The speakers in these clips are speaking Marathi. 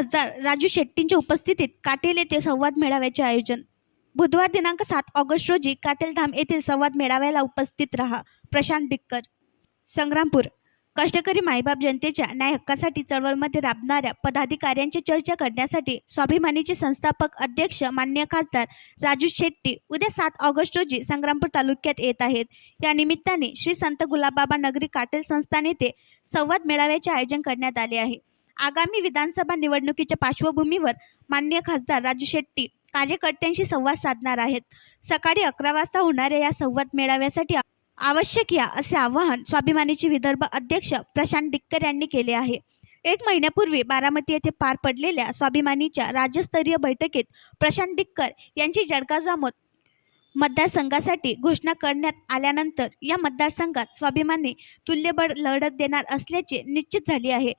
खासदार राजू शेट्टींच्या उपस्थितीत काटेल येथे संवाद मेळाव्याचे आयोजन. बुधवार दिनांक 7 ऑगस्ट रोजी काटेलधाम येथील संवाद मेळाव्याला उपस्थित रहा. प्रशांत डिक्कर. संग्रामपूर. कष्टकरी मायबाप जनतेच्या न्याय हक्कासाठी चळवळमध्ये राबणाऱ्या पदाधिकाऱ्यांची चर्चा करण्यासाठी स्वाभिमानीचे संस्थापक अध्यक्ष माननीय खासदार राजू शेट्टी उद्या 7 ऑगस्ट रोजी संग्रामपूर तालुक्यात येत आहेत. या निमित्ताने श्री संत गुलाबबाबा नगरी काटेल संस्थान येथे संवाद मेळाव्याचे आयोजन करण्यात आले आहे. आगामी विधानसभा निवडणुकीच्या पार्श्वभूमीवर माननीय खासदार राजू शेट्टी कार्यकर्त्यांशी संवाद साधणार आहेत. सकाळी 11 वाजता होणाऱ्या या संवाद मेळाव्यासाठी आवश्यक या असे आवाहन स्वाभिमानीचे विदर्भ अध्यक्ष प्रशांत डिक्कर यांनी केले आहे. 1 महिन्यापूर्वी बारामती येथे पार पडलेल्या स्वाभिमानीच्या राज्यस्तरीय बैठकीत प्रशांत डिक्कर यांची जळगाव जामोद मतदारसंघासाठी घोषणा करण्यात आल्यानंतर या मतदारसंघात स्वाभिमानी तुल्यबळ लढत देणार असल्याचे निश्चित झाले आहे.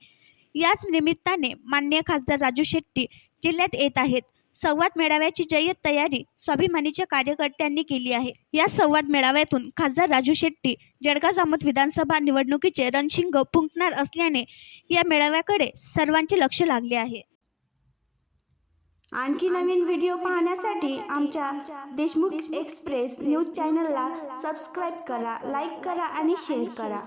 याच निमित्ताने माननीय खासदार राजू शेट्टी जिल्ह्यात येत आहेत. संवाद मेळाव्याची जय्यत तयारी स्वाभिमानीच्या कार्यकर्त्यांनी केली आहे. या संवाद मेळाव्यातून खासदार राजू शेट्टी जळगाव जामोद विधानसभा निवडणुकीचे रणशिंग फुंकणार असल्याने या मेळाव्याकडे सर्वांचे लक्ष लागले आहे. आणखी नवीन व्हिडिओ पाहण्यासाठी आमच्या देशमुख एक्सप्रेस न्यूज चॅनलला सबस्क्राईब करा, लाईक करा आणि शेअर करा.